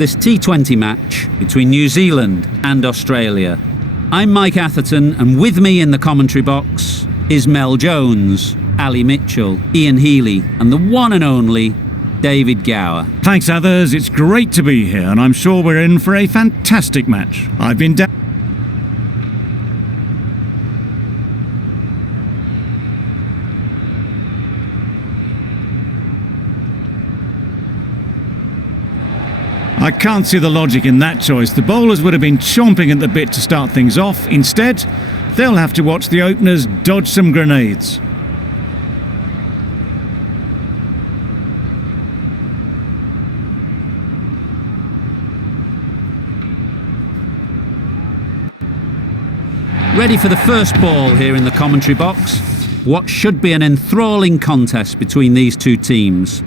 This T20 match between New Zealand and Australia. I'm Mike Atherton, and with me in the commentary box is Mel Jones, Ali Mitchell, Ian Healy, and the one and only David Gower. Thanks, others. It's great to be here, and I'm sure we're in for a fantastic match. I've been down. I can't see the logic in that choice. The bowlers would have been chomping at the bit to start things off. Instead, they'll have to watch the openers dodge some grenades. Ready for the first ball here in the commentary box. What should be an enthralling contest between these two teams.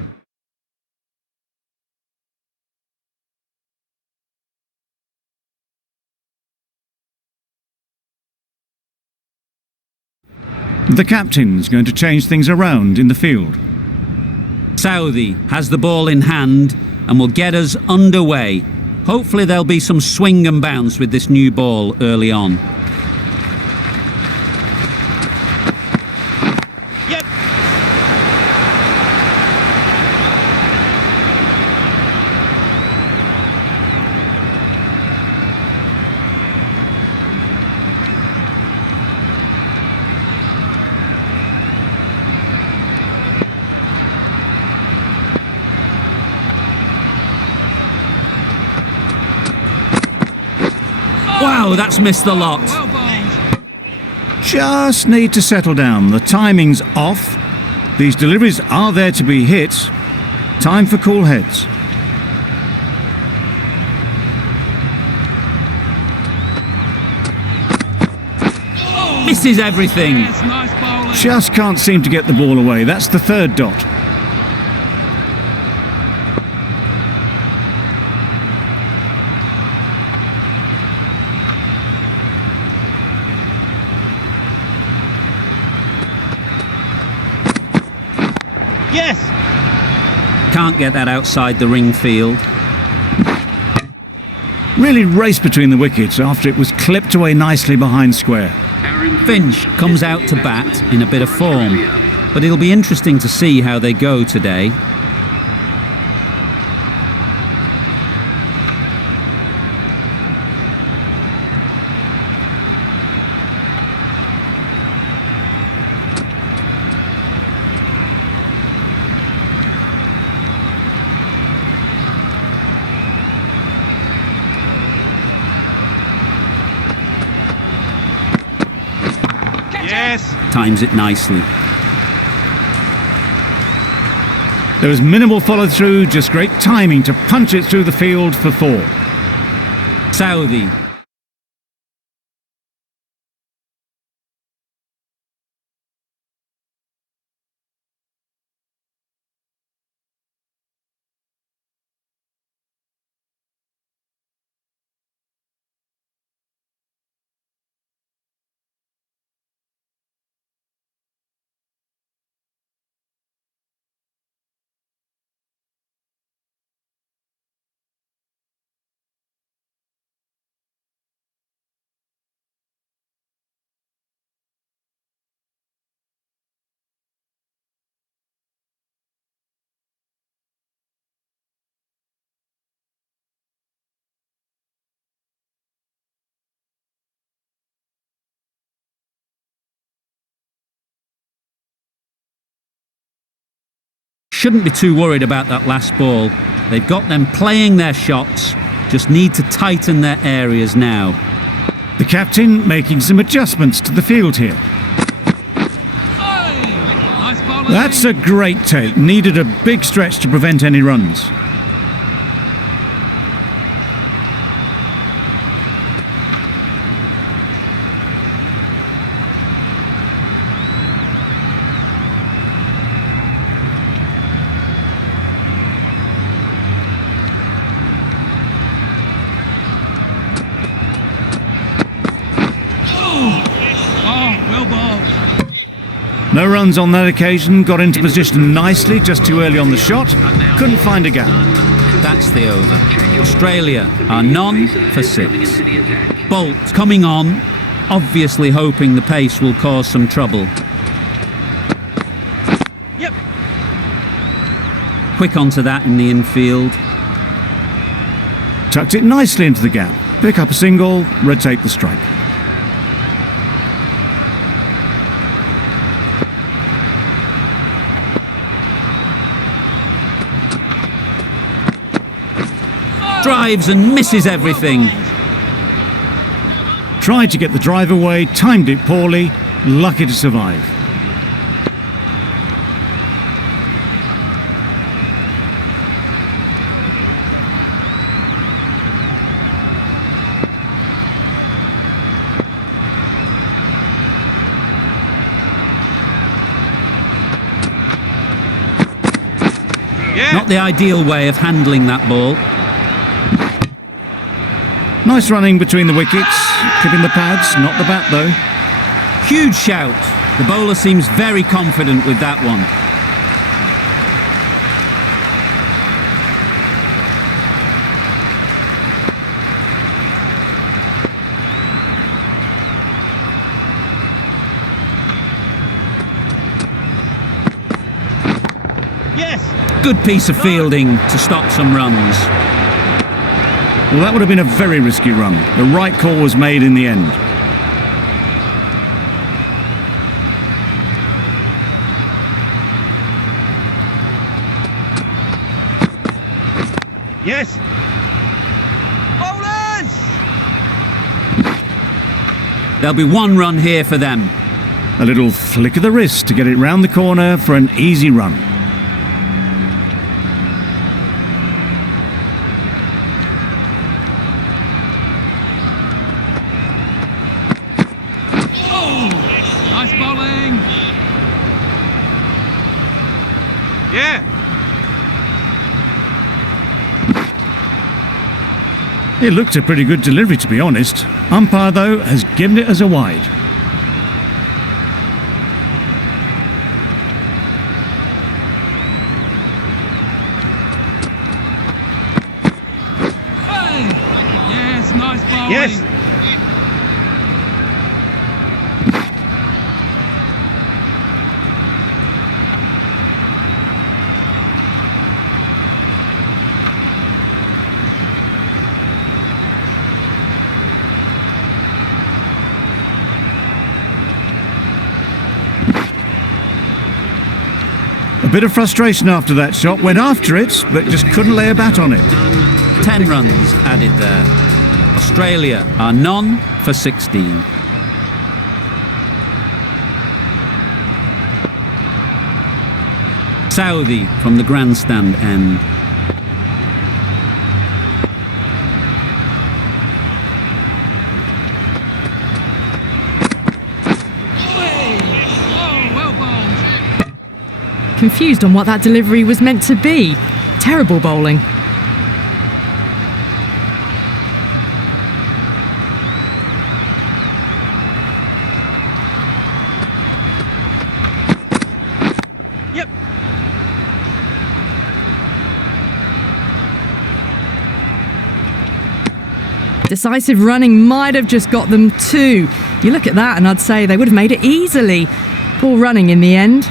The captain's going to change things around in the field. Saudi has the ball in hand and will get us underway. Hopefully there'll be some swing and bounce with this new ball early on. Yep. Wow, that's missed the lot. Just need to settle down. The timing's off. These deliveries are there to be hit. Time for cool heads. Misses everything. Yes, nice bowling. Just can't seem to get the ball away. That's the third dot. Yes. Can't get that outside the ring field. Really raced between the wickets after it was clipped away nicely behind square. Finch comes out to bat in a bit of form, but it'll be interesting to see how they go today. Yes. Times it nicely. There was minimal follow through, just great timing to punch it through the field for four. Saudi. Shouldn't be too worried about that last ball. They've got them playing their shots, just need to tighten their areas now. The captain making some adjustments to the field here. Nice bowling. That's a great take. Needed a big stretch to prevent any runs. Well bowled. No runs on that occasion, got into position nicely, just too early on the shot, couldn't find a gap. That's the over. Australia are none for 6. Bolt coming on, obviously hoping the pace will cause some trouble. Yep. Quick onto that in the infield. Tucked it nicely into the gap. Pick up a single, rotate the strike. Drives and misses everything. Tried to get the drive away, timed it poorly, lucky to survive. Yeah. Not the ideal way of handling that ball. Nice running between the wickets, clipping the pads, not the bat though. Huge shout. The bowler seems very confident with that one. Yes. Good piece of fielding to stop some runs. Well, that would have been a very risky run. The right call was made in the end. Yes. Bowlers. There'll be 1 run here for them. A little flick of the wrist to get it round the corner for an easy run. Nice bowling. Yeah. It looked a pretty good delivery, to be honest. Umpire, though, has given it as a wide. Hey. Yes, nice bowling. Yes. A bit of frustration after that shot. Went after it, but just couldn't lay a bat on it. 10 runs added there. Australia are none for 16. Southey from the grandstand end. Oh, well bowled. Confused on what that delivery was meant to be. Terrible bowling. Yep. Decisive running might have just got them 2. You look at that and I'd say they would have made it easily. Poor running in the end.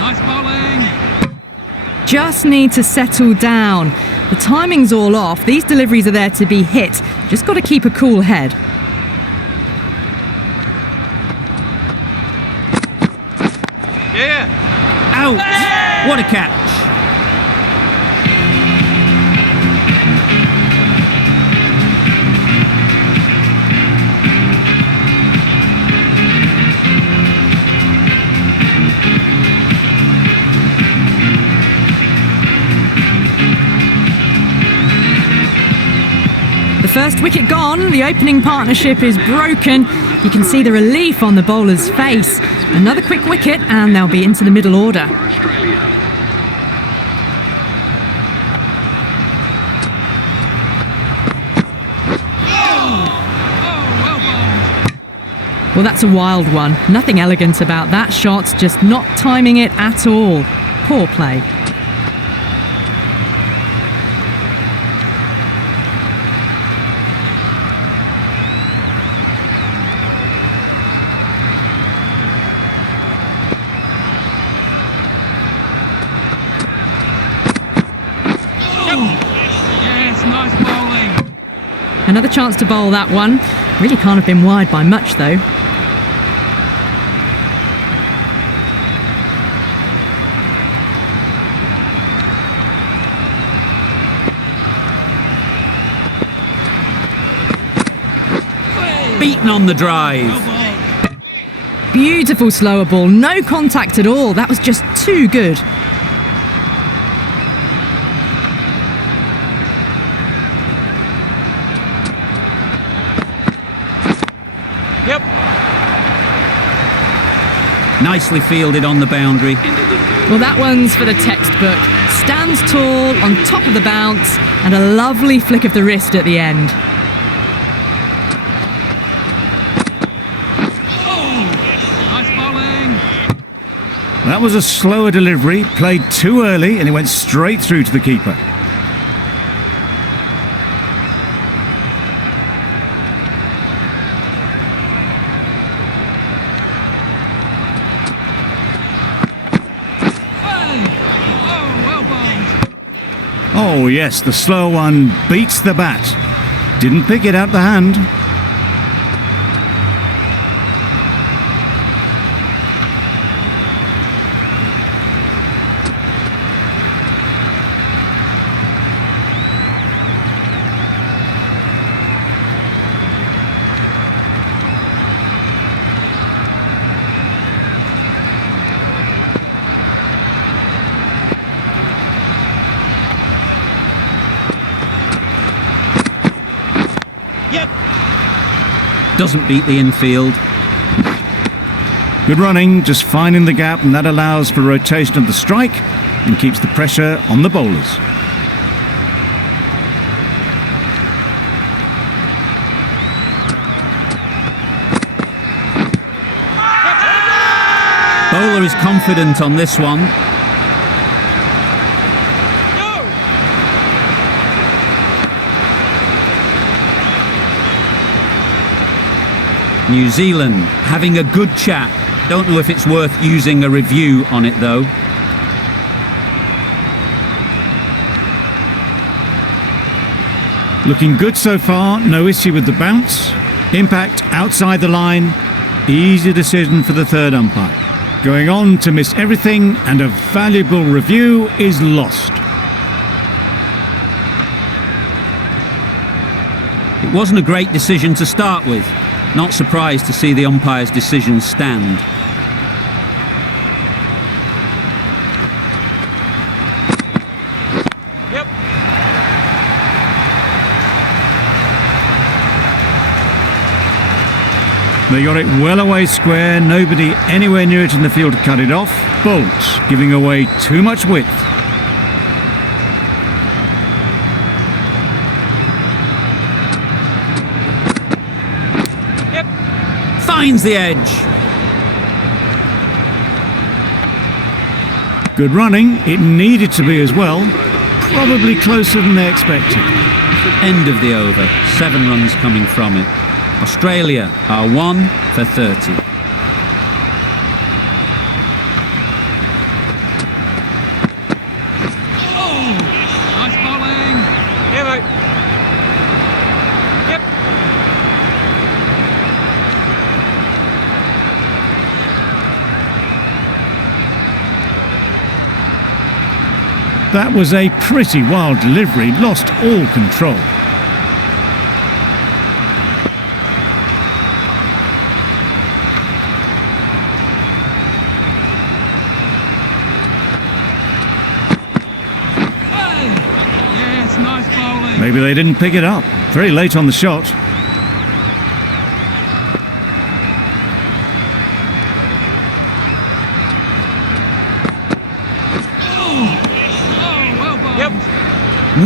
Nice bowling. Just need to settle down. The timing's all off. These deliveries are there to be hit. Just got to keep a cool head. Yeah. Out! What a catch! The first wicket gone, the opening partnership is broken. You can see the relief on the bowler's face. Another quick wicket and they'll be into the middle order. Well, that's a wild one. Nothing elegant about that shot, just not timing it at all. Poor play. Yes, nice bowling. Another chance to bowl that one. Really can't have been wide by much, though. Beaten on the drive. Well bowled. Beautiful slower ball, no contact at all. That was just too good. Yep. Nicely fielded on the boundary. Well, that one's for the textbook. Stands tall, on top of the bounce, and a lovely flick of the wrist at the end. Nice bowling. That was a slower delivery, played too early, and it went straight through to the keeper. Hey. Oh, well bowled. Oh yes, the slower one beats the bat. Didn't pick it out the hand. Yep. Doesn't beat the infield. Good running, just finding the gap, and that allows for rotation of the strike and keeps the pressure on the bowlers. Bowler is confident on this one. Go. New Zealand having a good chat. Don't know if it's worth using a review on it though. Looking good so far, no issue with the bounce. Impact outside the line. Easy decision for the third umpire. Going on to miss everything, and a valuable review is lost. It wasn't a great decision to start with. Not surprised to see the umpire's decision stand. Yep. They got it well away square, nobody anywhere near it in the field to cut it off. Bolt giving away too much width. Yep. Finds the edge. Good running, it needed to be as well. Probably closer than they expected. End of the over. 7 runs coming from it. Australia are 1 for 30. Oh, nice bowling. Yeah, mate. Yep. That was a pretty wild delivery, lost all control. Hey. Yes, nice bowling. Maybe they didn't pick it up. Very late on the shot. Oh, well bowled. Yep.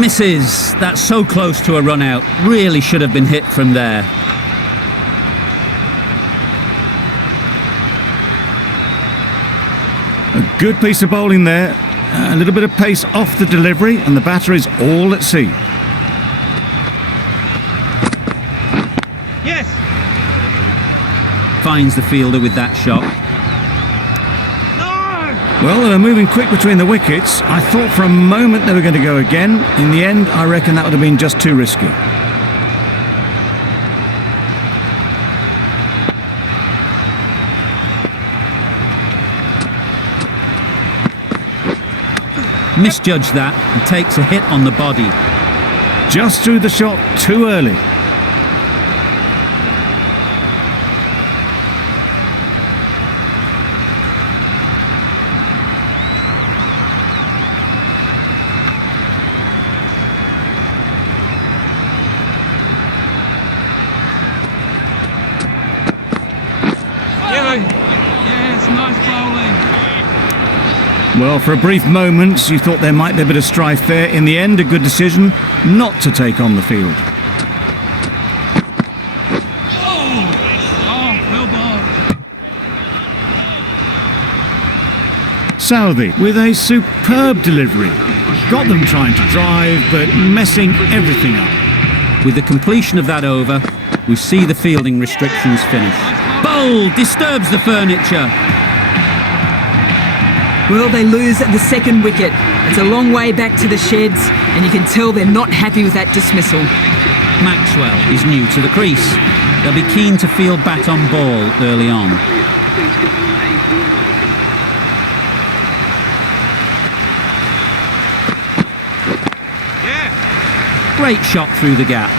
Misses. That's so close to a run out. Really should have been hit from there. Good piece of bowling there. A little bit of pace off the delivery, and the batter is all at sea. Yes. Finds the fielder with that shot. No. Well, they're moving quick between the wickets. I thought for a moment they were going to go again. In the end, I reckon that would have been just too risky. Misjudged that and takes a hit on the body. Just threw the shot too early. Yes, nice bowling. Well, for a brief moment, you thought there might be a bit of strife there. In the end, a good decision not to take on the field. Oh, well bowled. Southey with a superb delivery. Got them trying to drive, but messing everything up. With the completion of that over, we see the fielding restrictions finish. Bowl disturbs the furniture. Well, they lose at the second wicket. It's a long way back to the sheds, and you can tell they're not happy with that dismissal. Maxwell is new to the crease. They'll be keen to field bat on ball early on. Yeah. Great shot through the gap.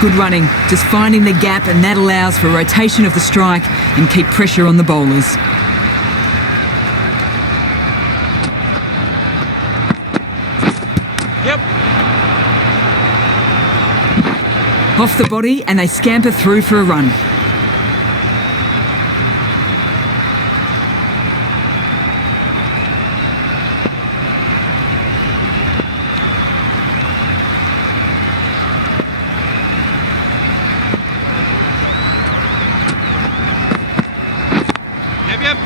Good running, just finding the gap, and that allows for rotation of the strike and keep pressure on the bowlers. Yep. Off the body, and they scamper through for a run. Yep.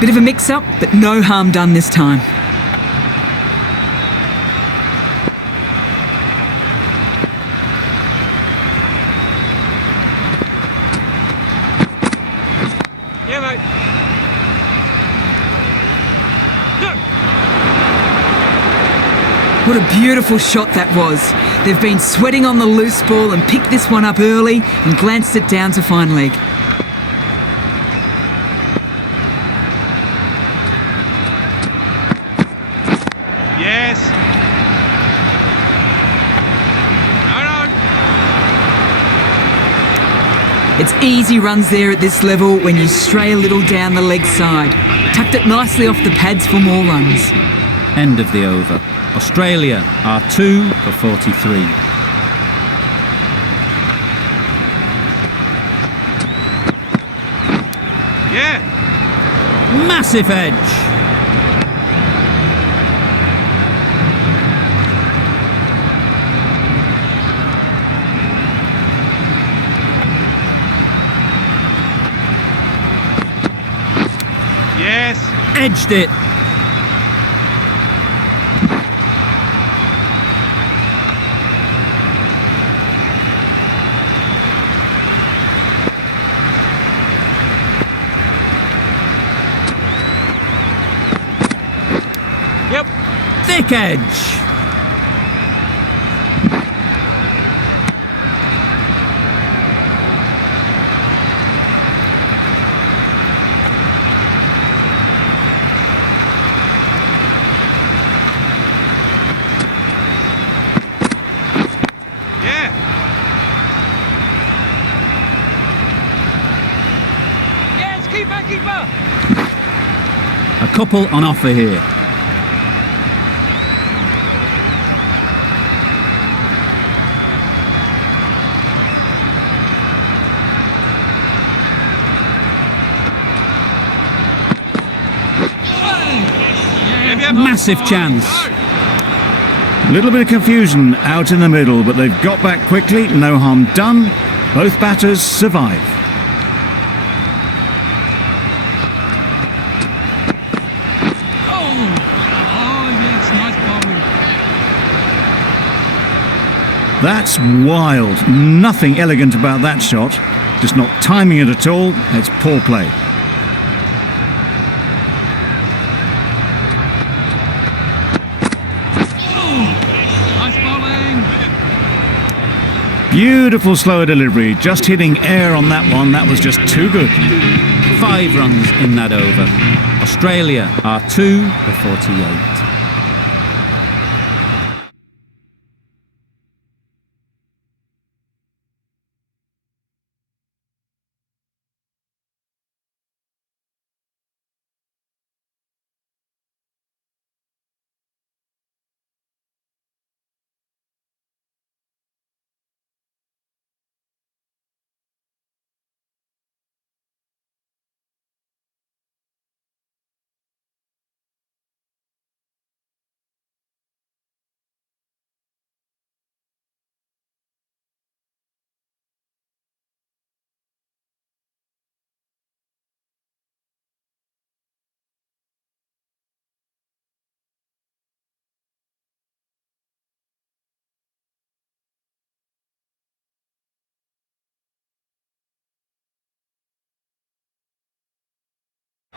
Bit of a mix-up, but no harm done this time. Yeah, mate. What a beautiful shot that was. They've been sweating on the loose ball and picked this one up early and glanced it down to fine leg. Yes. No. It's easy runs there at this level when you stray a little down the leg side. Tucked it nicely off the pads for more runs. End of the over. Australia are 2 for 43. Yeah. Massive edge. Yes. Edged it. Yep. Thick edge. Yeah. Yes, keeper, keeper. A couple on offer here. Yep. Massive chance. A little bit of confusion out in the middle, but they've got back quickly, no harm done. Both batters survive. Oh, yes, nice bowling. That's wild. Nothing elegant about that shot. Just not timing it at all. It's poor play. Nice bowling. Beautiful slower delivery. Just hitting air on that one. That was just too good. 5 runs in that over. Australia are 2 for 48.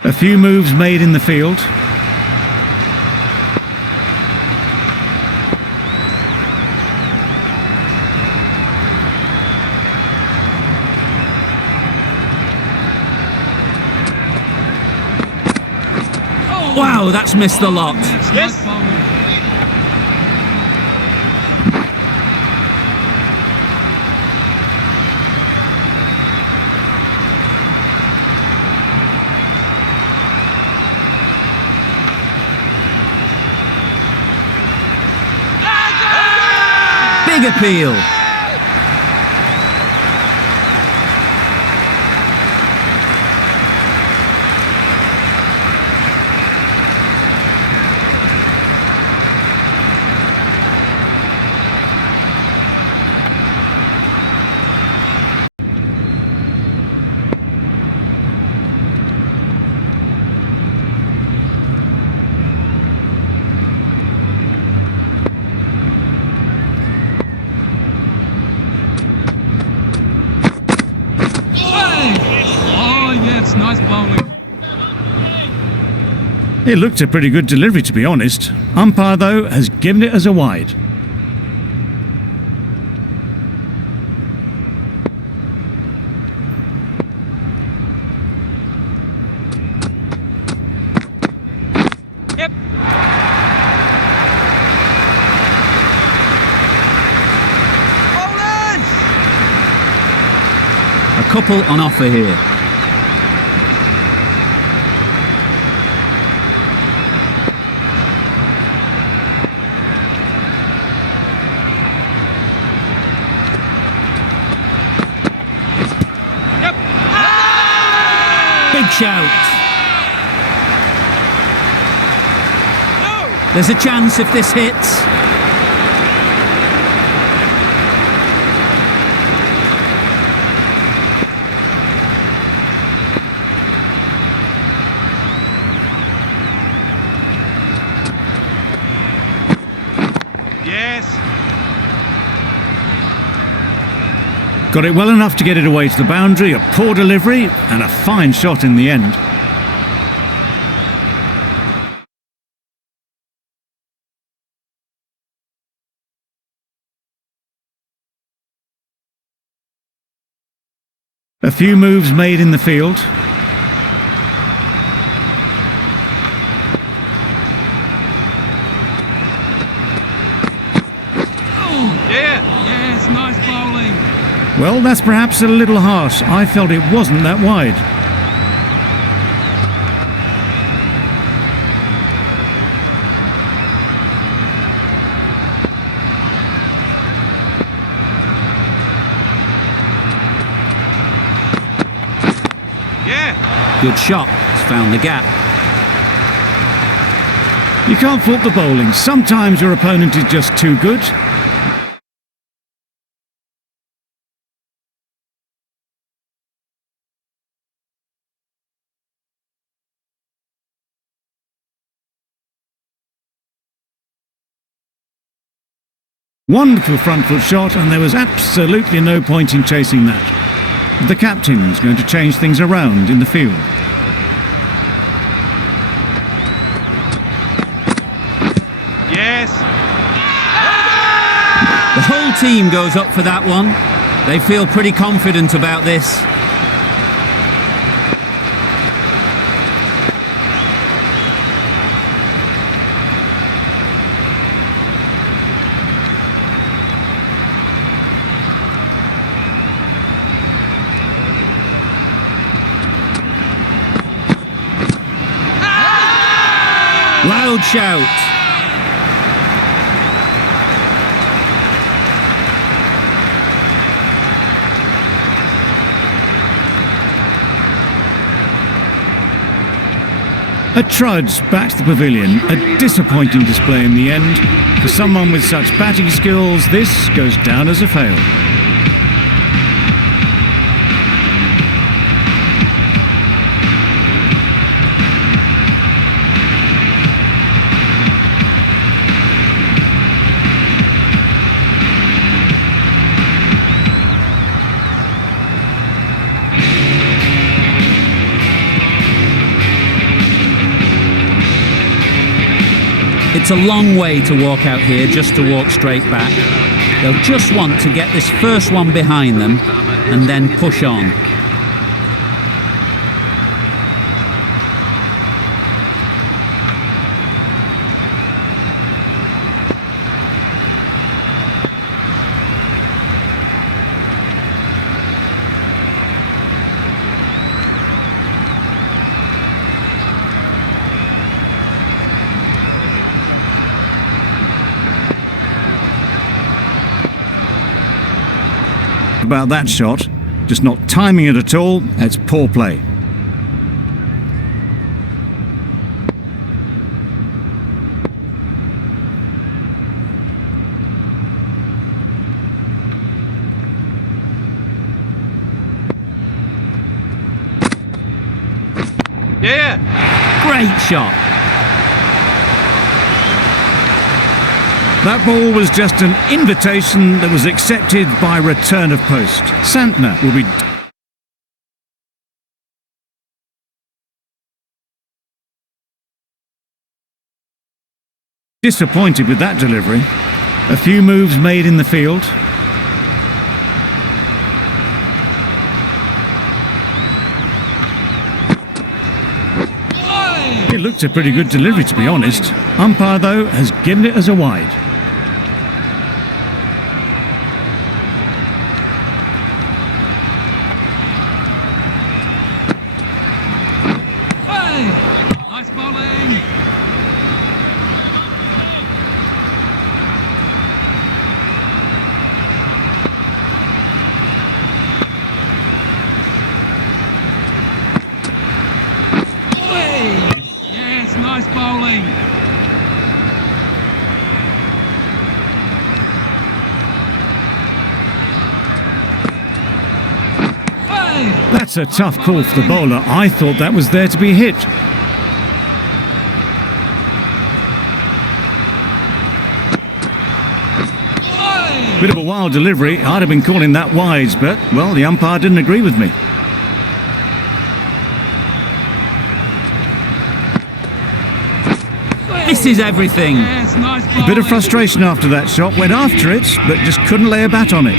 A few moves made in the field. Wow, that's missed the lot. Yes. Nice bowling. Big appeal. Oh, yes, nice bowling. It looked a pretty good delivery, to be honest. Umpire, though, has given it as a wide. Yep. Bowlers! A couple on offer here. Yep. Big shout. No! There's a chance if this hits. Yes. Got it well enough to get it away to the boundary, a poor delivery, and a fine shot in the end. A few moves made in the field. Yeah. Yes, nice bowling. Well, that's perhaps a little harsh. I felt it wasn't that wide. Yeah. Good shot. It's found the gap. You can't fault the bowling. Sometimes your opponent is just too good. Wonderful front foot shot, and there was absolutely no point in chasing that. The captain's going to change things around in the field. Yes. The whole team goes up for that one. They feel pretty confident about this. Loud shout. A trudge back to the pavilion, a disappointing display in the end. For someone with such batting skills, this goes down as a fail. It's a long way to walk out here just to walk straight back. They'll just want to get this first one behind them and then push on. About that shot, just not timing it at all. It's poor play. Yeah. Great shot. That ball was just an invitation that was accepted by return of post. Santner will be... disappointed with that delivery. A few moves made in the field. It looked a pretty good delivery, to be honest. Umpire, though, has given it as a wide. Nice bowling. Yes, nice bowling. That's a tough call for the bowler. I thought that was there to be hit. Bit of a wild delivery. I'd have been calling that wise, but, well, the umpire didn't agree with me. This is everything. Yes, nice A bit of frustration after that shot. Went after it, but just couldn't lay a bat on it.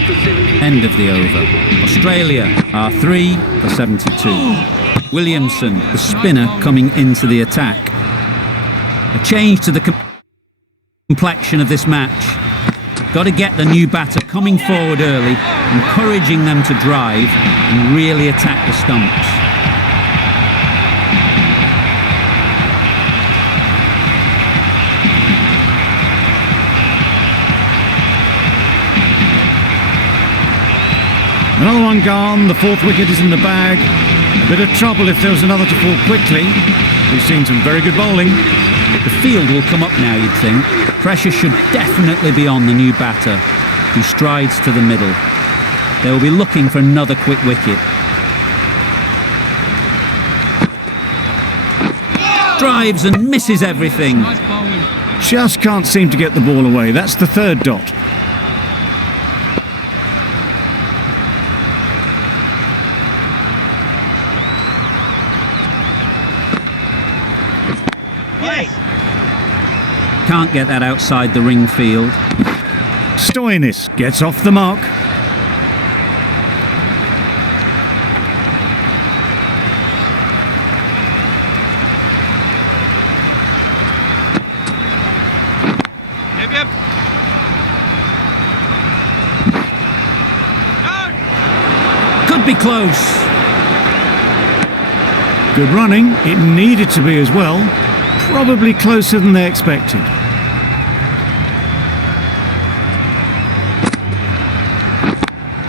End of the over. Australia are 3 for 72. Williamson, the spinner, coming into the attack. A change to the complexion of this match. Got to get the new batter coming forward early, encouraging them to drive and really attack the stumps. Another one gone. The fourth wicket is in the bag. A bit of trouble if there was another to fall quickly. We've seen some very good bowling. The field will come up now, you'd think. Pressure should definitely be on the new batter, who strides to the middle. They will be looking for another quick wicket. Drives and misses everything. Nice bowling. Just can't seem to get the ball away. That's the third dot. Yes. Can't get that outside the ring field. Stoinis gets off the mark. Yep, yep. Out. Could be close. Good running. It needed to be as well. Probably closer than they expected.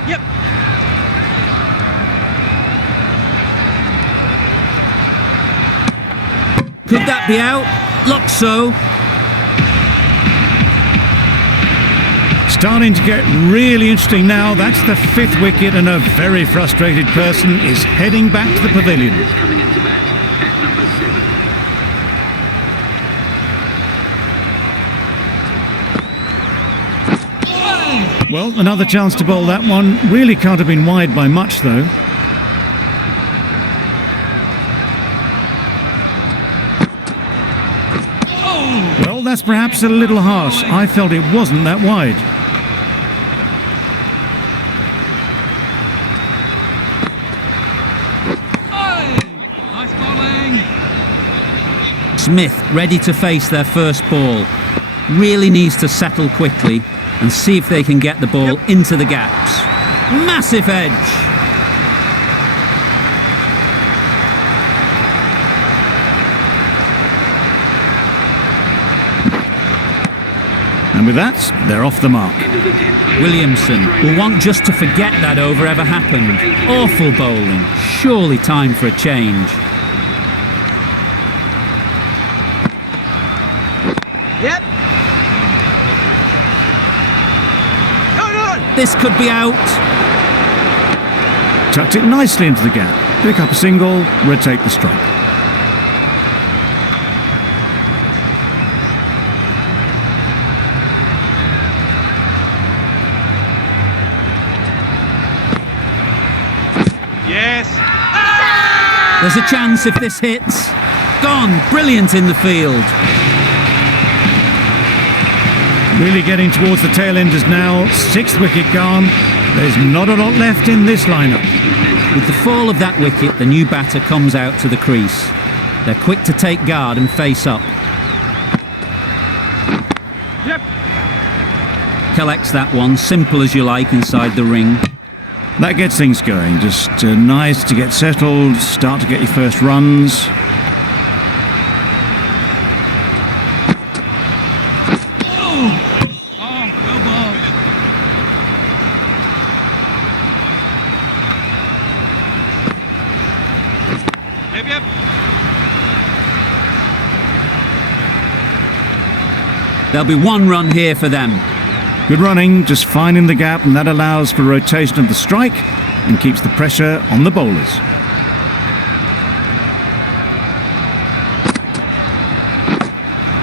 Yep. Could that be out? Looks so. Starting to get really interesting now. That's the fifth wicket, and a very frustrated person is heading back to the pavilion. Coming into bat at number 7. Well, another chance to bowl that one. Really can't have been wide by much, though. Well, that's perhaps a little harsh. I felt it wasn't that wide. Nice bowling. Smith ready to face their first ball. Really needs to settle quickly and see if they can get the ball into the gaps. Massive edge. And with that, they're off the mark. Williamson will want just to forget that over ever happened. Awful bowling. Surely time for a change. Yep. No. This could be out. Tucked it nicely into the gap. Pick up a single, rotate the strike. Yes. There's a chance if this hits. Gone. Brilliant in the field. Really getting towards the tail enders now. Sixth wicket gone. There's not a lot left in this lineup. With the fall of that wicket, the new batter comes out to the crease. They're quick to take guard and face up. Yep. Collects that one, simple as you like, inside the ring. That gets things going. Just nice to get settled, start to get your first runs. Oh, well bowled. Yep. There'll be one run here for them. Good running, just finding the gap, and that allows for rotation of the strike and keeps the pressure on the bowlers.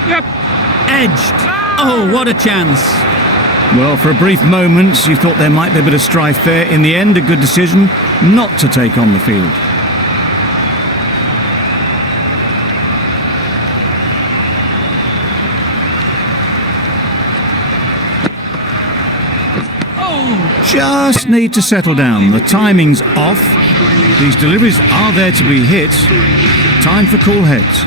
Yep. Edged. Oh, what a chance. Well, for a brief moment, you thought there might be a bit of strife there. In the end, a good decision not to take on the field. Just need to settle down. The timing's off. These deliveries are there to be hit. Time for cool heads.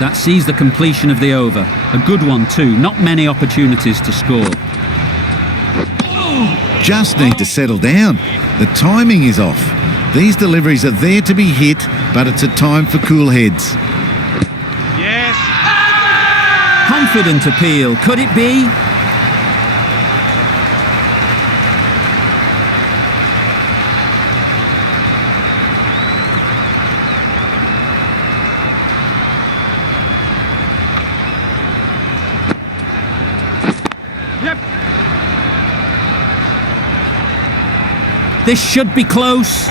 That sees the completion of the over. A good one too. Not many opportunities to score. Just need to settle down. The timing is off. These deliveries are there to be hit, but it's a time for cool heads. Yes. Confident appeal. Could it be? Yep. This should be close.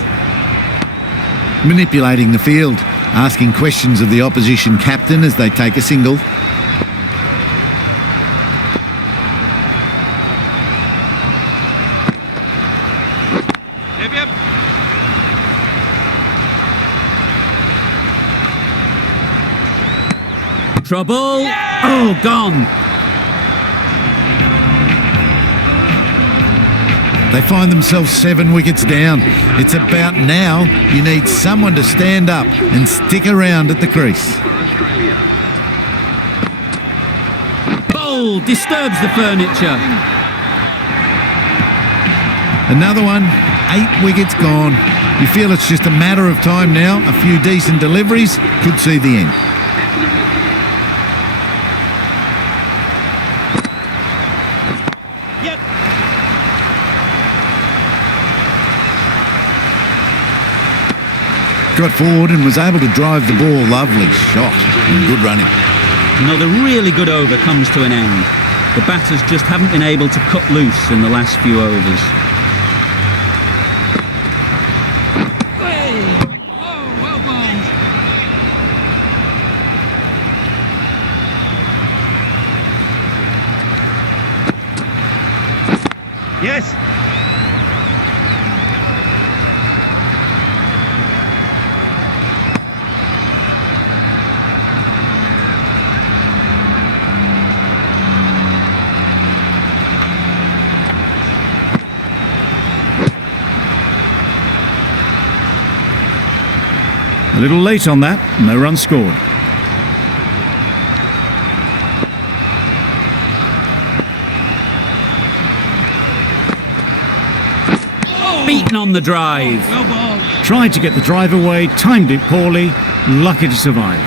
Manipulating the field, asking questions of the opposition captain as they take a single. Yep, yep. Trouble. Oh, gone. They find themselves 7 wickets down. It's about now you need someone to stand up and stick around at the crease. For Australia. Bowl disturbs the furniture. Another one, 8 wickets gone. You feel it's just a matter of time now. A few decent deliveries could see the end. Yep. Got forward and was able to drive the ball. Lovely shot and good running. Another really good over comes to an end. The batters just haven't been able to cut loose in the last few overs. Oh, well bowled. Yes. A little late on that, no run scored. Beaten on the drive. Well bowled. Tried to get the drive away, timed it poorly, lucky to survive.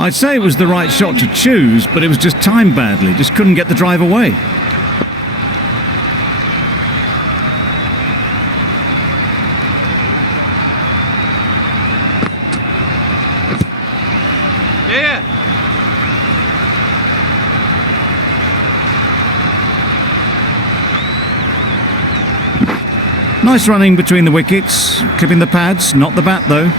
I'd say it was the right shot to choose, but it was just timed badly, just couldn't get the drive away. Yeah. Nice running between the wickets, clipping the pads, not the bat though.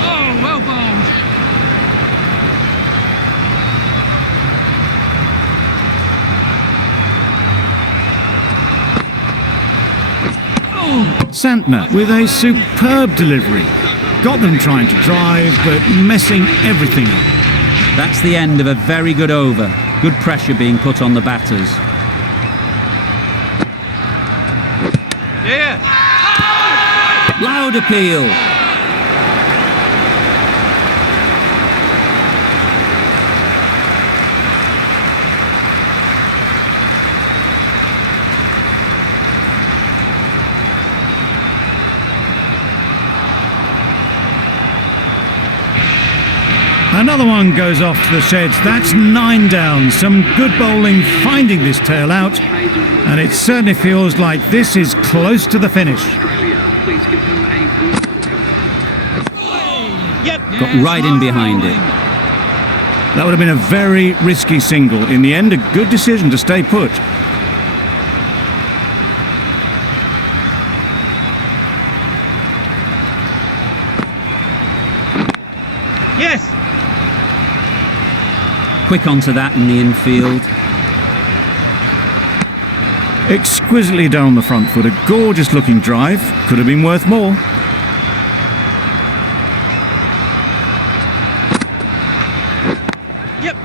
Oh, well bowled. Santner with a superb delivery. Got them trying to drive, but messing everything up. That's the end of a very good over. Good pressure being put on the batters. Yeah. Loud appeal. Another one goes off to the sheds. That's 9 down. Some good bowling finding this tail out. And it certainly feels like this is close to the finish. Australia, please give them a Yep. Got right in behind it. That would have been a very risky single. In the end, a good decision to stay put. Yes. Quick onto that in the infield. Exquisitely done on the front foot. A gorgeous looking drive. Could have been worth more. Yep.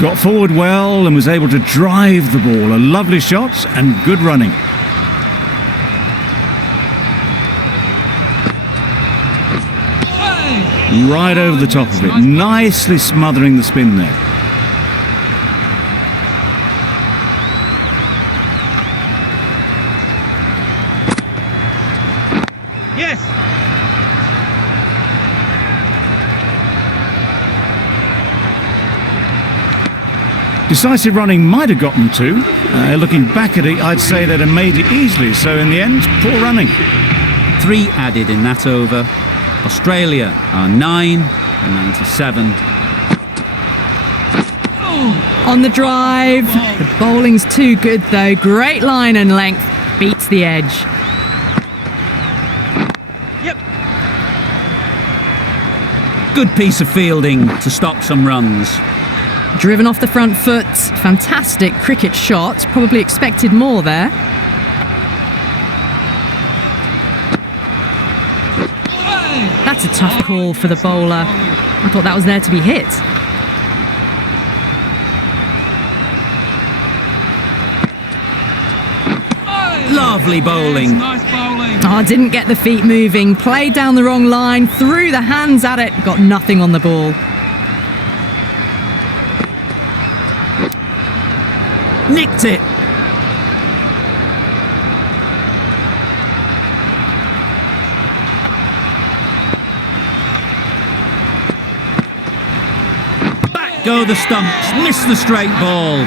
Got forward well and was able to drive the ball. A lovely shot and good running. Right over the top of it. Nicely smothering the spin there. Yes. Decisive running might have gotten two. Looking back at it, I'd say they'd have made it easily. So in the end, poor running. 3 added in that over. Australia are 9 for 97. On the drive. The bowling's too good though. Great line and length. Beats the edge. Yep. Good piece of fielding to stop some runs. Driven off the front foot. Fantastic cricket shot. Probably expected more there. That's a tough call for the bowler. I thought that was there to be hit. Lovely bowling. Nice bowling. Oh, didn't get the feet moving. Played down the wrong line. Threw the hands at it. Got nothing on the ball. Nicked it. Back go the stumps. Missed the straight ball.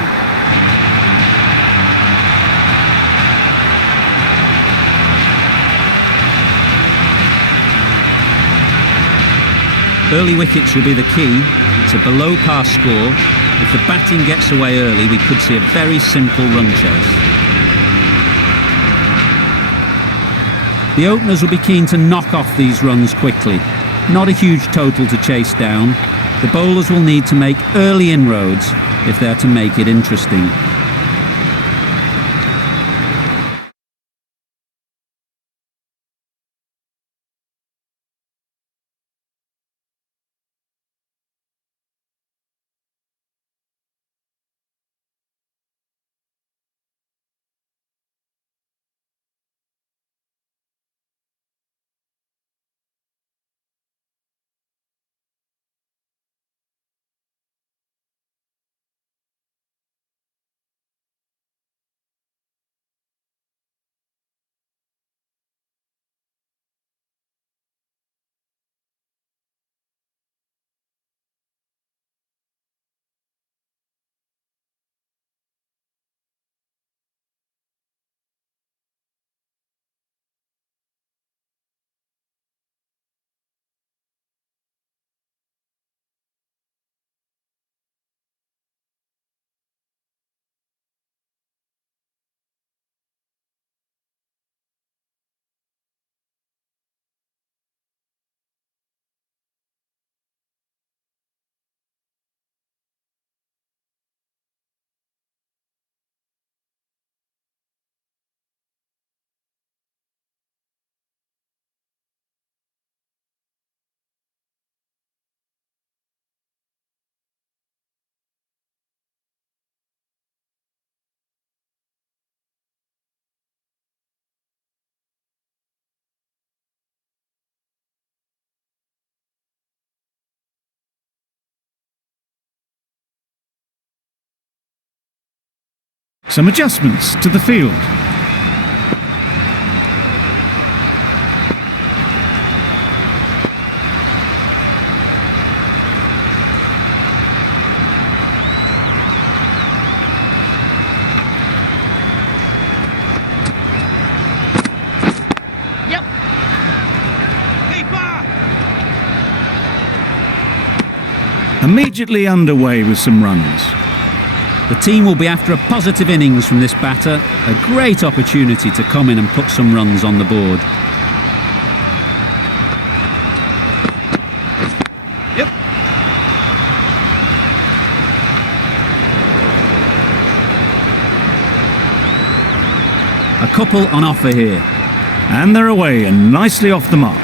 Early wickets will be the key. It's a below par score. If the batting gets away early, we could see a very simple run chase. The openers will be keen to knock off these runs quickly. Not a huge total to chase down. The bowlers will need to make early inroads if they're to make it interesting. Some adjustments to the field. Yep. Keeper. Immediately underway with some runs. The team will be after a positive innings from this batter. A great opportunity to come in and put some runs on the board. Yep. A couple on offer here. And they're away and nicely off the mark.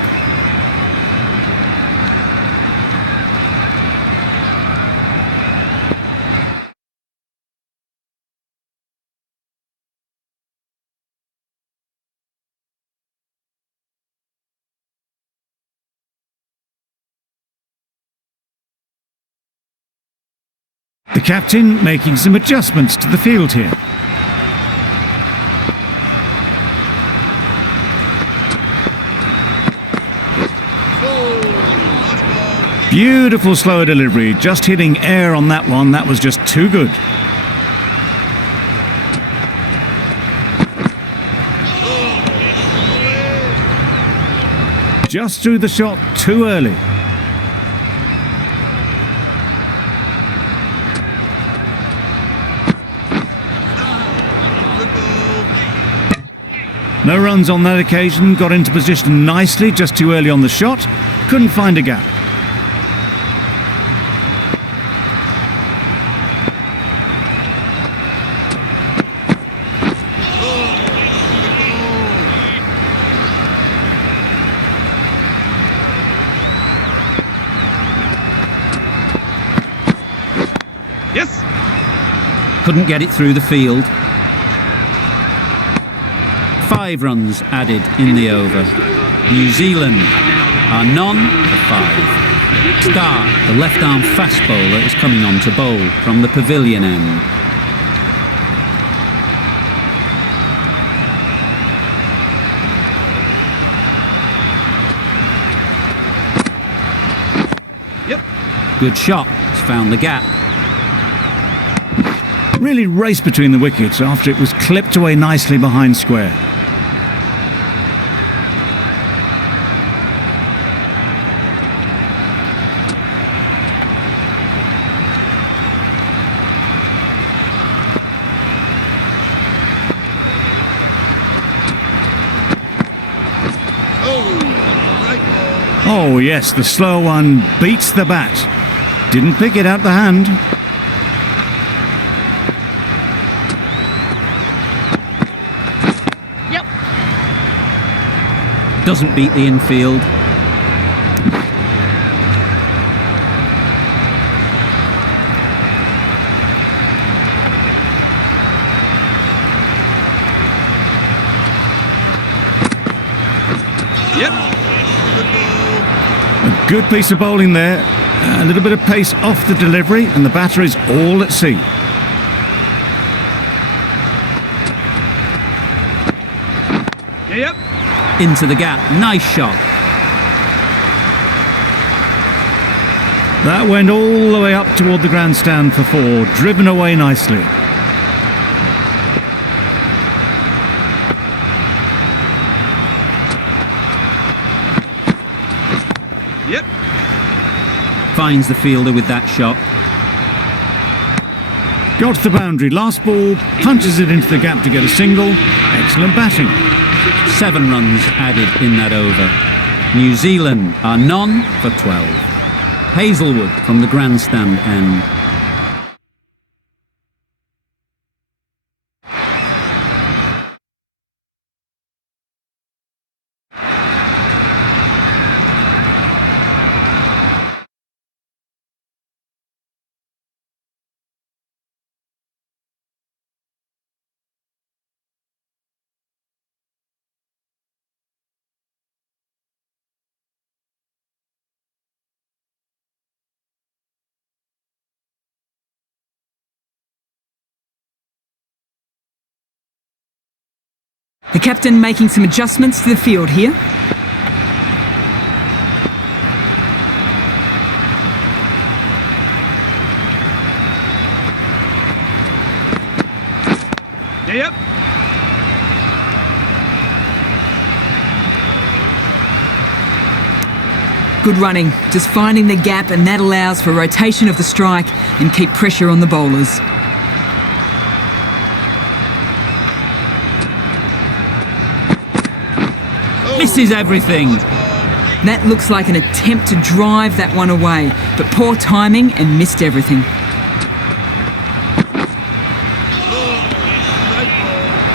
The captain making some adjustments to the field here. Beautiful slower delivery, just hitting air on that one. That was just too good. Just threw the shot too early. No runs on that occasion, got into position nicely, just too early on the shot. Couldn't find a gap. Yes. Couldn't get it through the field. 5 runs added in the over. New Zealand are none for 5. Start, the left-arm fast bowler, is coming on to bowl from the pavilion end. Yep. Good shot, it's found the gap. Really raced between the wickets after it was clipped away nicely behind square. Oh yes, the slow one beats the bat. Didn't pick it out the hand. Doesn't beat the infield. Yep. A good piece of bowling there. A little bit of pace off the delivery, and the batter is all at sea. Yep. Into the gap, nice shot. That went all the way up toward the grandstand for 4, driven away nicely. Yep. Finds the fielder with that shot. Got to the boundary, last ball, punches it into the gap to get a single. Excellent batting. 7 runs added in that over. New Zealand are none for 12. Hazelwood from the grandstand end. The captain making some adjustments to the field here. Yep. Good running, just finding the gap, and that allows for rotation of the strike and keep pressure on the bowlers. Misses everything. That looks like an attempt to drive that one away, but poor timing and missed everything.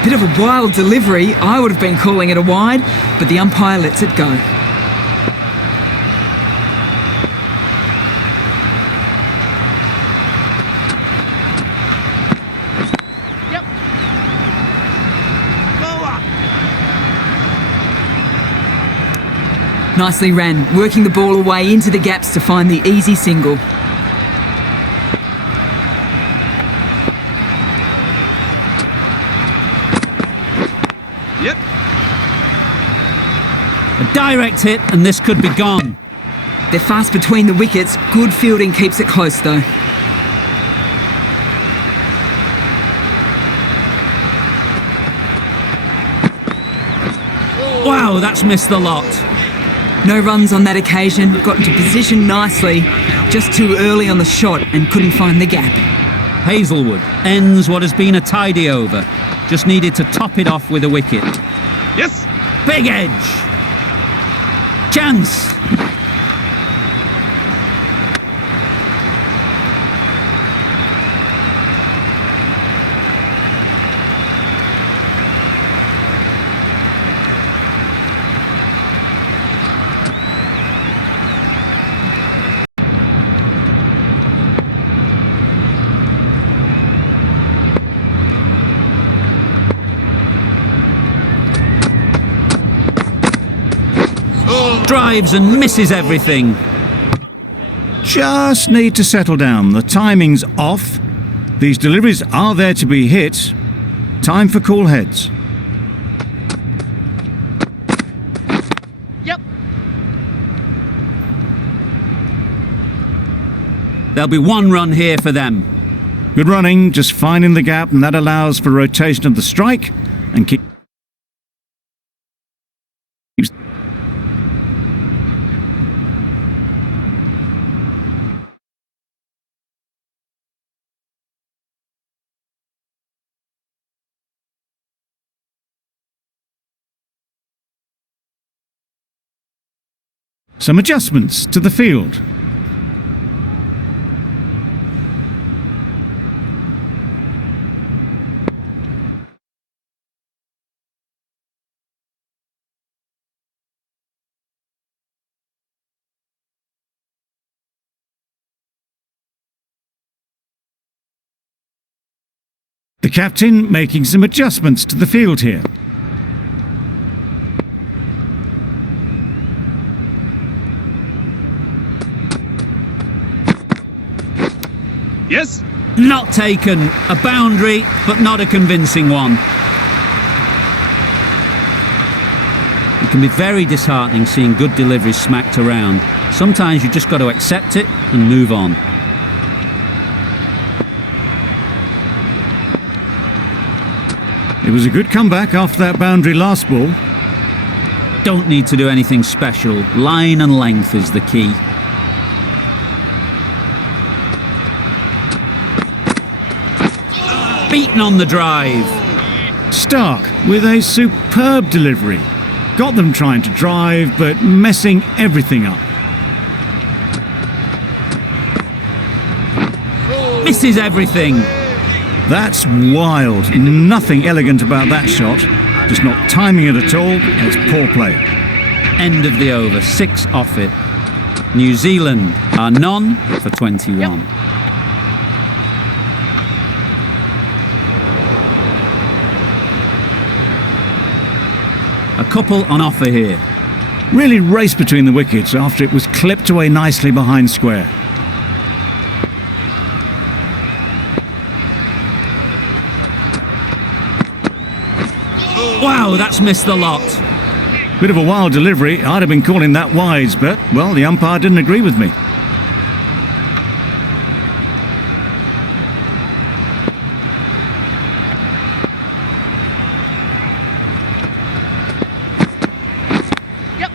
Bit of a wild delivery. I would have been calling it a wide, but the umpire lets it go. Nicely ran, working the ball away into the gaps to find the easy single. A direct hit and this could be gone. They're fast between the wickets. Good fielding keeps it close though. Wow, that's missed the lot. No runs on that occasion. Got into position nicely. Just too early on the shot and couldn't find the gap. Hazelwood ends what has been a tidy over. Just needed to top it off with a wicket. Yes. Big edge. Chance. Drives and misses everything. Just need to settle down. The timing's off. These deliveries are there to be hit. Time for cool heads. Yep. There'll be one run here for them. Good running, just finding the gap, and that allows for rotation of the strike and keeps some adjustments to the field. The captain making some adjustments to the field here. Yes. Not taken. A boundary, but not a convincing one. It can be very disheartening seeing good deliveries smacked around. Sometimes you just got to accept it and move on. It was a good comeback after that boundary last ball. Don't need to do anything special. Line and length is the key. Beaten on the drive. Stark with a superb delivery. Got them trying to drive, but messing everything up. Misses everything. That's wild. Nothing elegant about that shot. Just not timing it at all, and it's poor play. End of the over. 6 off it. New Zealand are none for 21. A couple on offer here. Really raced between the wickets after it was clipped away nicely behind square. Wow, that's missed the lot. Bit of a wild delivery. I'd have been calling that wise, but, well, the umpire didn't agree with me. Yep.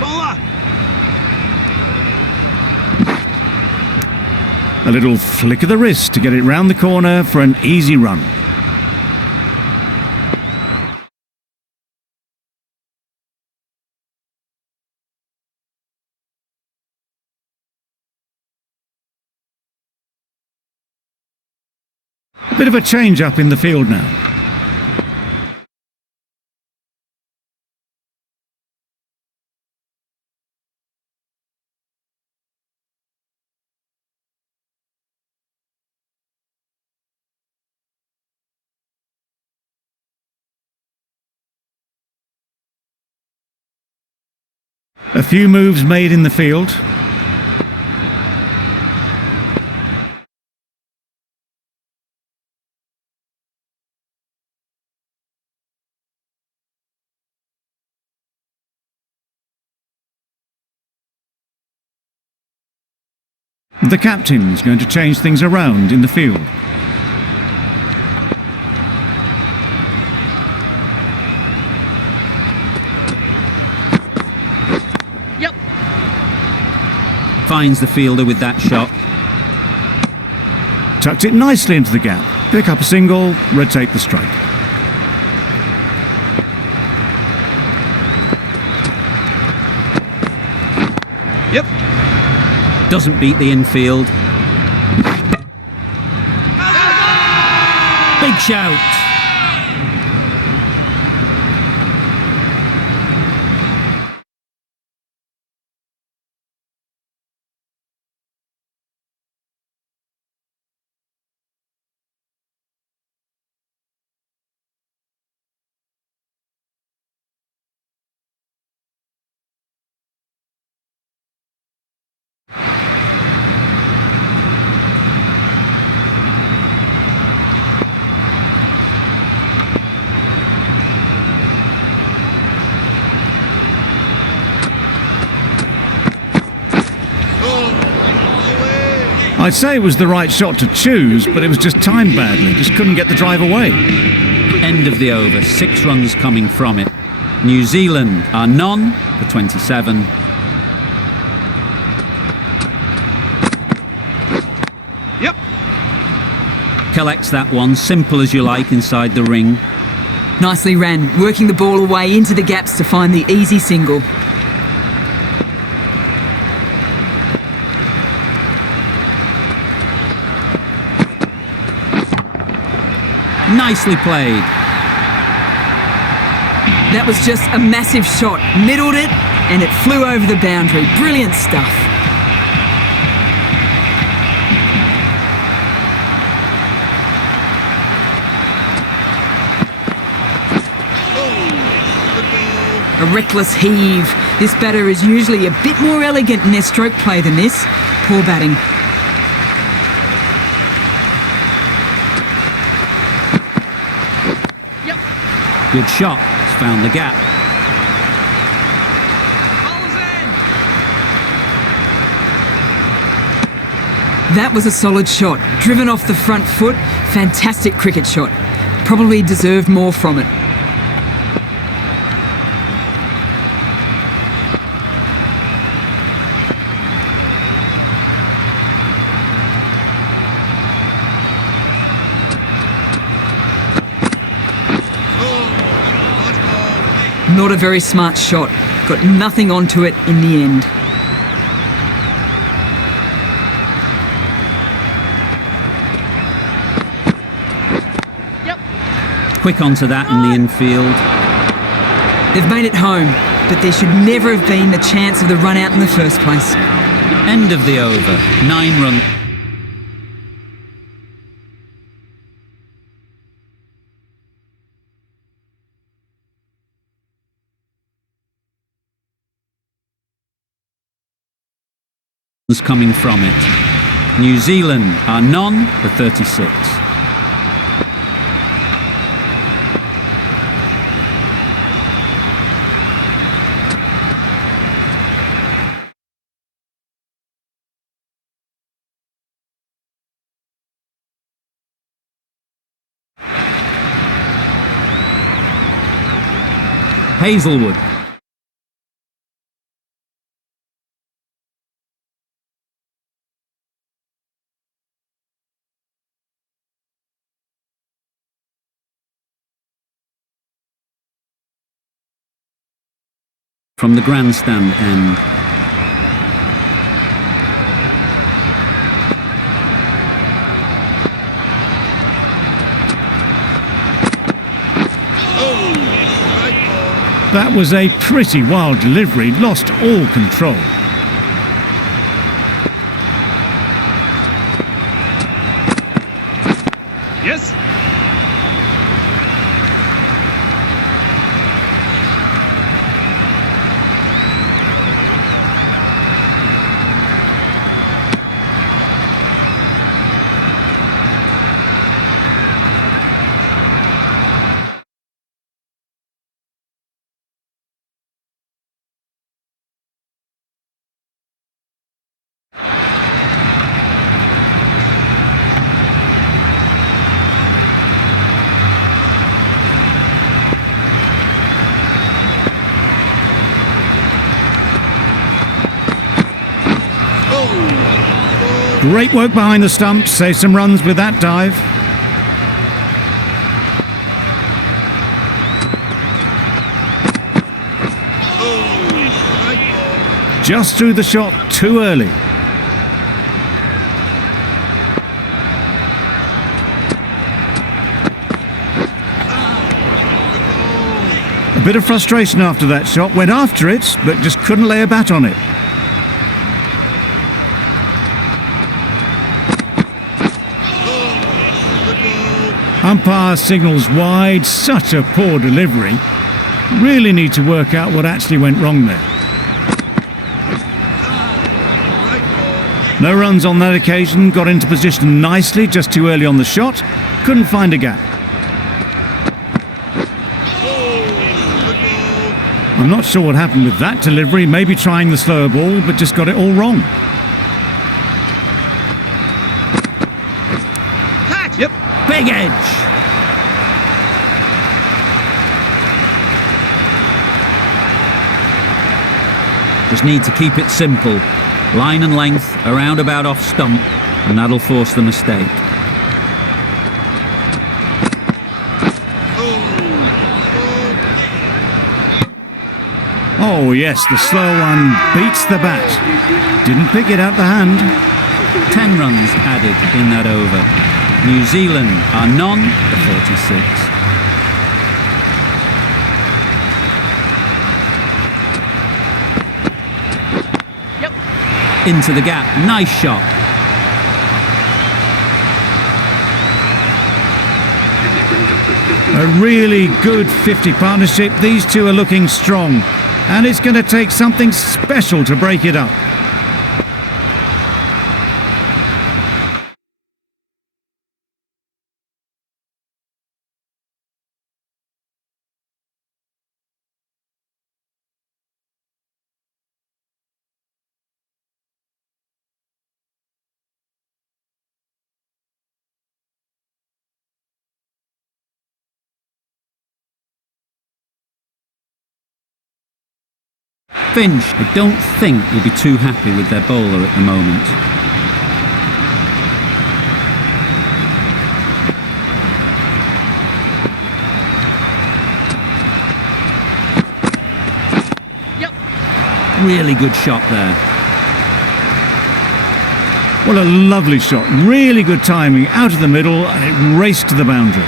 Bowler. A little flick of the wrist to get it round the corner for an easy run. A bit of a change up in the field now. A few moves made in the field. The captain's going to change things around in the field. Finds the fielder with that shot. Tucked it nicely into the gap. Pick up a single, rotate the strike. Doesn't beat the infield. Big shout. I'd say it was the right shot to choose, but it was just timed badly. Just couldn't get the drive away. End of the over, 6 runs coming from it. New Zealand are none for 27. Collects that one, simple as you like, inside the ring. Nicely ran, working the ball away into the gaps to find the easy single. Nicely played. That was just a massive shot. Middled it and it flew over the boundary. Brilliant stuff. A reckless heave. This batter is usually a bit more elegant in their stroke play than this. Poor batting. Good shot. It's found the gap. That was a solid shot. Driven off the front foot. Fantastic cricket shot. Probably deserved more from it. Not a very smart shot. Got nothing onto it in the end. Quick onto that in the infield. They've made it home, but there should never have been the chance of the run out in the first place. End of the over, 9 runs. Coming from it. New Zealand are none for 36. Hazelwood. From the grandstand end. That was a pretty wild delivery, lost all control. Yes. Great work behind the stumps. Save some runs with that dive. Just threw the shot too early. A bit of frustration after that shot. Went after it, but just couldn't lay a bat on it. Umpire signals wide. Such a poor delivery. Really need to work out what actually went wrong there. No runs on that occasion. Got into position nicely, just too early on the shot. Couldn't find a gap. I'm not sure what happened with that delivery. Maybe trying the slower ball, but just got it all wrong. Yep, big edge. Just need to keep it simple. Line and length, around about off stump, and that'll force the mistake. Oh yes, the slow one beats the bat. Didn't pick it out the hand. 10 runs added in that over. New Zealand are none for 46. Into the gap, nice shot. A really good 50 partnership. These two are looking strong, and it's going to take something special to break it up. Finch, I don't think, will be too happy with their bowler at the moment. Really good shot there. Well, a lovely shot. Really good timing. Out of the middle, and it raced to the boundary.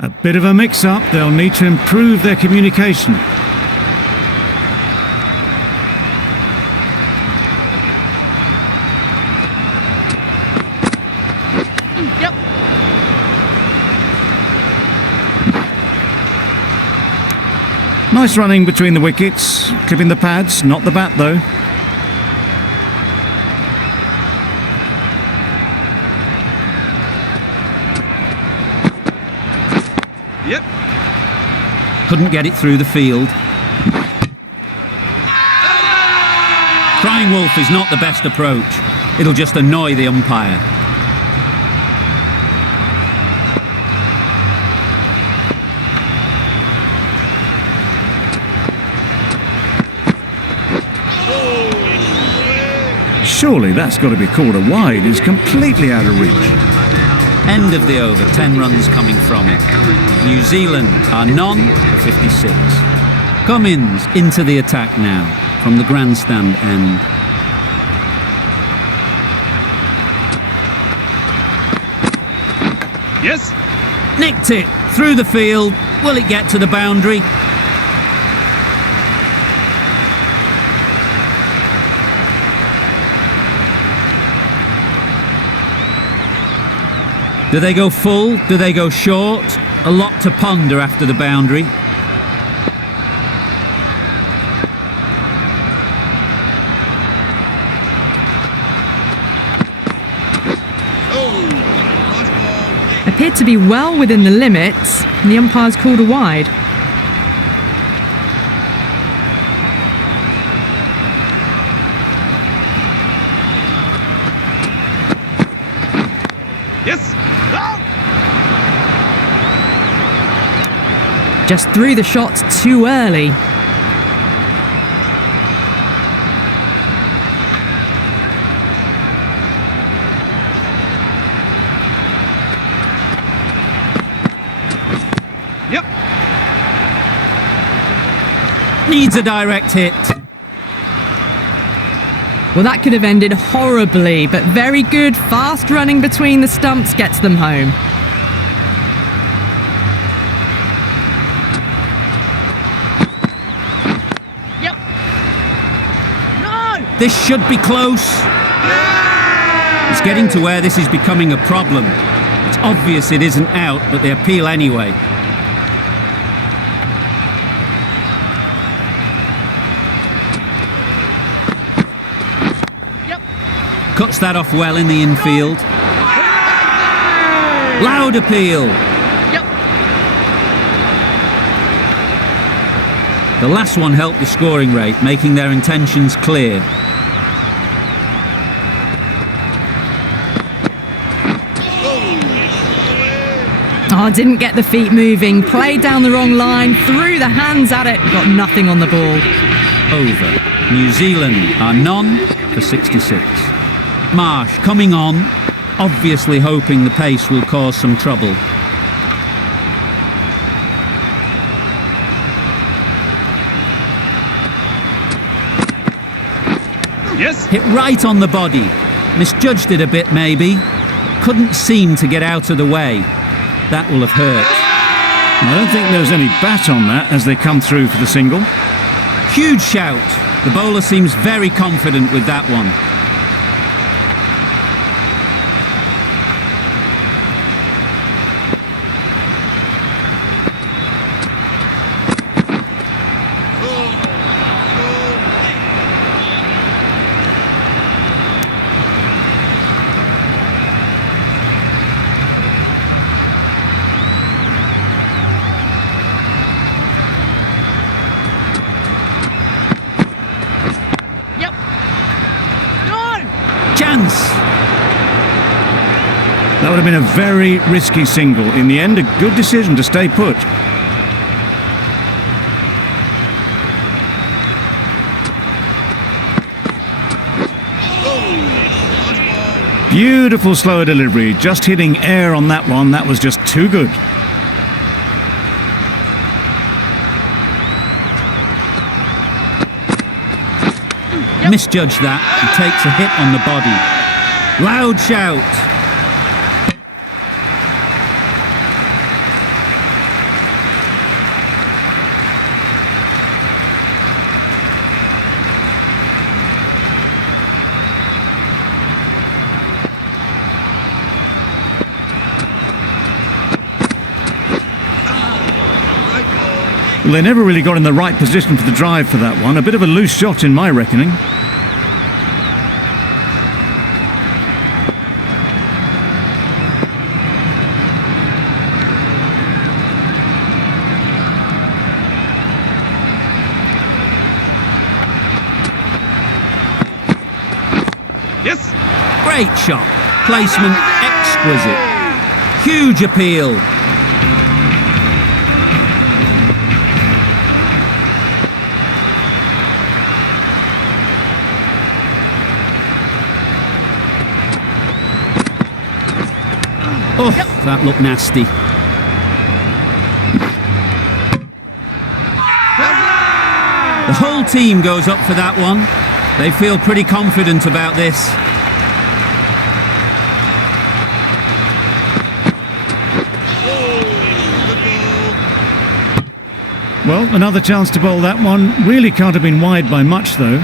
A bit of a mix-up. They'll need to improve their communication. Nice running between the wickets, clipping the pads, not the bat though. Yep. Couldn't get it through the field. Crying wolf is not the best approach. It'll just annoy the umpire. Surely that's got to be called a wide. It's completely out of reach. End of the over, 10 runs coming from it. New Zealand are none for 56. Cummins into the attack now from the grandstand end. Yes. Nicked it through the field. Will it get to the boundary? Do they go full? Do they go short? A lot to ponder after the boundary. Appeared to be well within the limits, and the umpire's called a wide. Yes. No. Just threw the shot too early. Yep. Needs a direct hit. Well, that could have ended horribly, but very good, fast running between the stumps gets them home. Yep. No! This should be close. It's getting to where this is becoming a problem. It's obvious it isn't out, but they appeal anyway. Cuts that off well in the infield. Loud appeal. Yep. The last one helped the scoring rate, making their intentions clear. Oh, didn't get the feet moving, played down the wrong line, threw the hands at it, got nothing on the ball. Over. New Zealand are none for 66. Marsh coming on, obviously hoping the pace will cause some trouble. Yes. Hit right on the body. Misjudged it a bit maybe. Couldn't seem to get out of the way. That will have hurt. I don't think there's any bat on that as they come through for the single. Huge shout. The bowler seems very confident with that one. Yep. No! Chance. That would have been a very risky single. In the end, a good decision to stay put. Beautiful slower delivery, just hitting air on that one. That was just too good. Misjudged that and takes a hit on the body. Loud shout. Well, they never really got in the right position for the drive for that one. A bit of a loose shot in my reckoning. Yes. Great shot. Placement exquisite. Huge appeal. Oh, that looked nasty. The whole team goes up for that one. They feel pretty confident about this. Well, another chance to bowl that one. Really can't have been wide by much, though.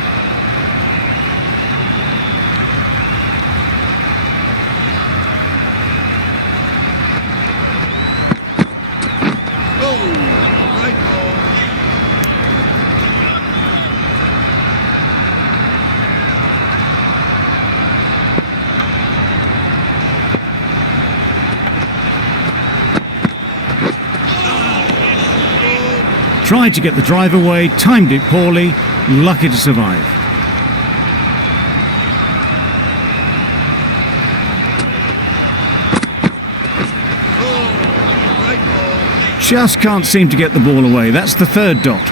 Tried to get the drive away, timed it poorly, lucky to survive. just can't seem to get the ball away. That's the third dot.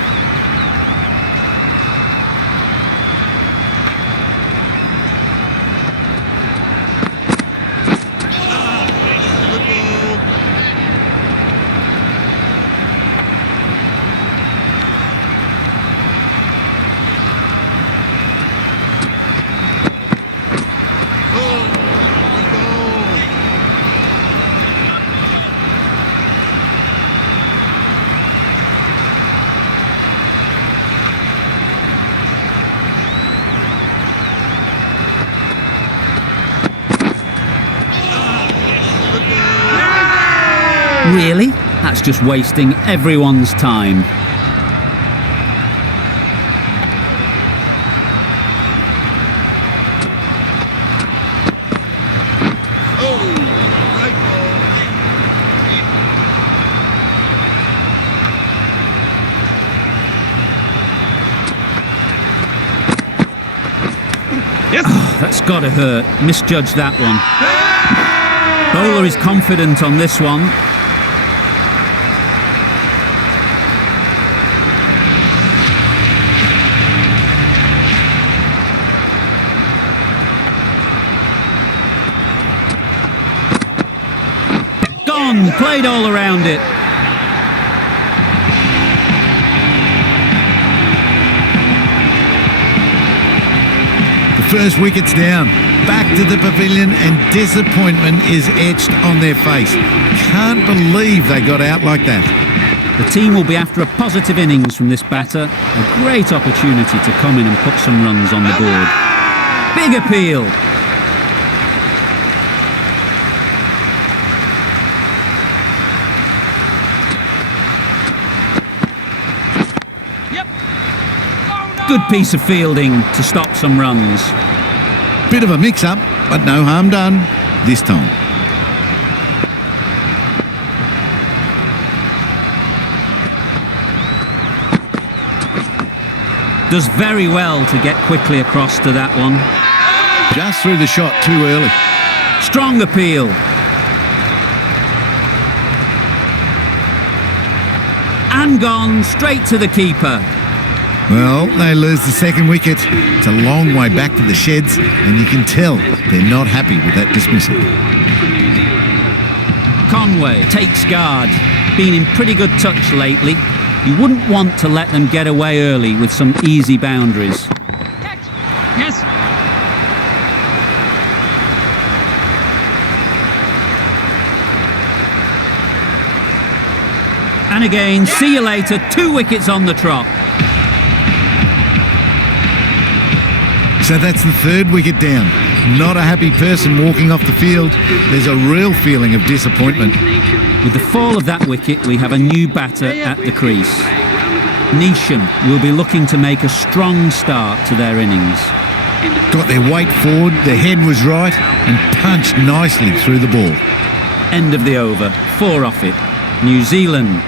Really? That's just wasting everyone's time. Yes. Oh, that's got to hurt. Misjudged that one. Bowler is confident on this one. Gone. Played all around it. The first wicket's down. Back to the pavilion and disappointment is etched on their face. Can't believe they got out like that. The team will be after a positive innings from this batter. A great opportunity to come in and put some runs on the board. Big appeal. Yep. Oh, no. Good piece of fielding to stop some runs. Bit of a mix-up, but no harm done this time. Does very well to get quickly across to that one. Just threw the shot too early. Strong appeal. And gone straight to the keeper. Well, they lose the second wicket. It's a long way back to the sheds, and you can tell they're not happy with that dismissal. Conway takes guard. Been in pretty good touch lately. You wouldn't want to let them get away early with some easy boundaries. Yes. And again, see you later. 2 wickets on the trot. So that's the third wicket down. Not a happy person walking off the field. There's a real feeling of disappointment. With the fall of that wicket, we have a new batter at the crease. Neesham will be looking to make a strong start to their innings. Got their weight forward, their head was right, and punched nicely through the ball. End of the over. 4 off it. New Zealand.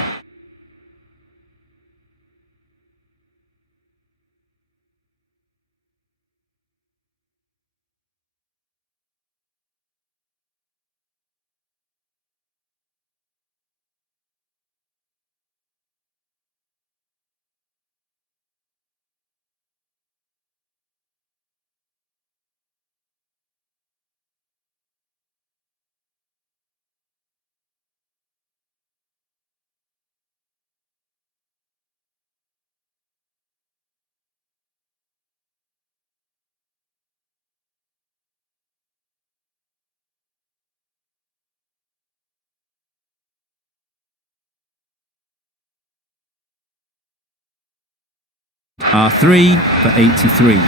R3 for 83.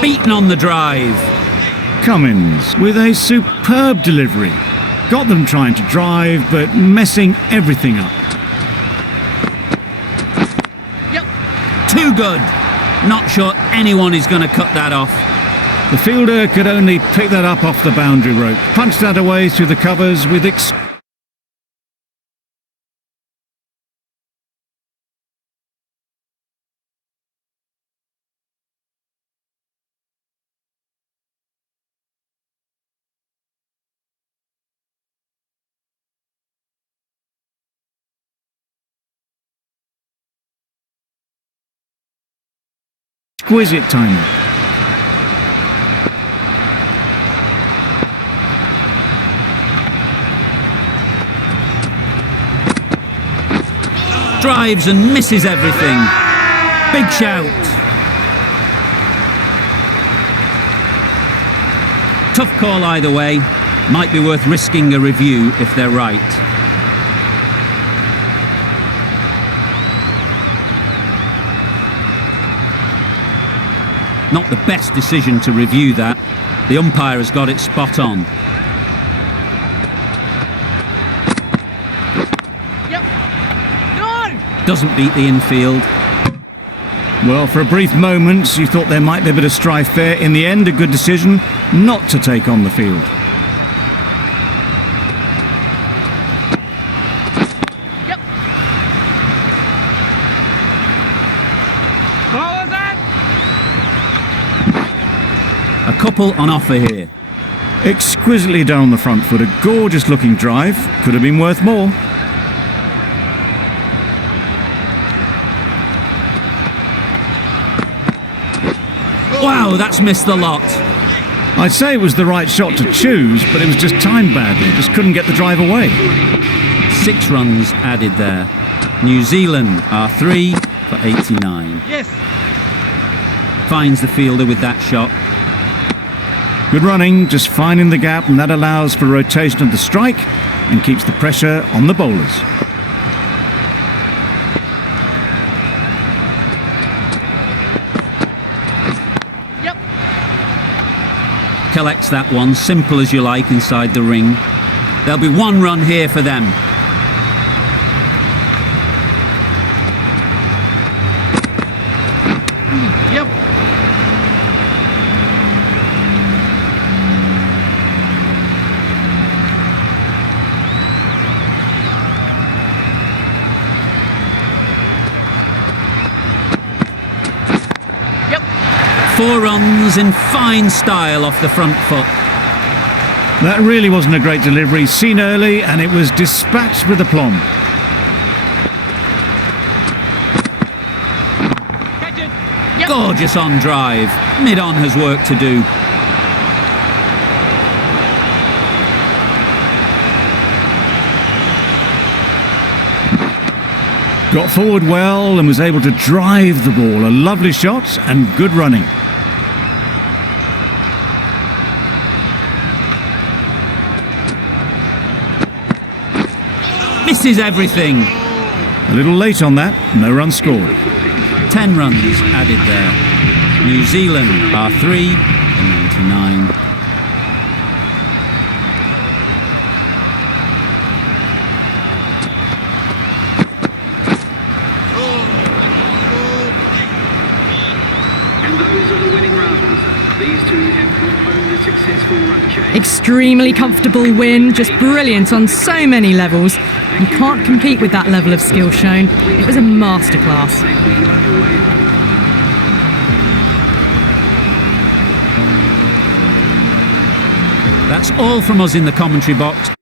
Beaten on the drive. Cummins with a superb delivery. Got them trying to drive, but messing everything up. Too good. Not sure anyone is going to cut that off. The fielder could only pick that up off the boundary rope. Punched that away through the covers with exquisite timing. Drives and misses everything. Big shout. Tough call either way. Might be worth risking a review if they're right. Not the best decision to review that. The umpire has got it spot on. Doesn't beat the infield. Well, for a brief moment, you thought there might be a bit of strife there. In the end, a good decision not to take on the field. A couple on offer here. Exquisitely done on the front foot. A gorgeous looking drive. Could have been worth more. Wow, that's missed the lot. I'd say it was the right shot to choose, but it was just timed badly. Just couldn't get the drive away. 6 runs added there. New Zealand are 3 for 89. Yes. Finds the fielder with that shot. Good running, just finding the gap, and that allows for rotation of the strike and keeps the pressure on the bowlers. Collects that one, simple as you like, inside the ring. There'll be 1 run here for them. Yep. Yep. 4 runs in fine style off the front foot. That really wasn't a great delivery. Seen early, and it was dispatched with aplomb. Catch it. Yep. Gorgeous on drive. Mid-on has work to do. Got forward well and was able to drive the ball. A lovely shot and good running. Misses everything. A little late on that, no run scored. 10 runs added there. New Zealand are 3 for 99. And those are the winning runs. These two have brought home the successful run chase. Extremely comfortable win, just brilliant on so many levels. You can't compete with that level of skill shown. It was a masterclass. That's all from us in the commentary box.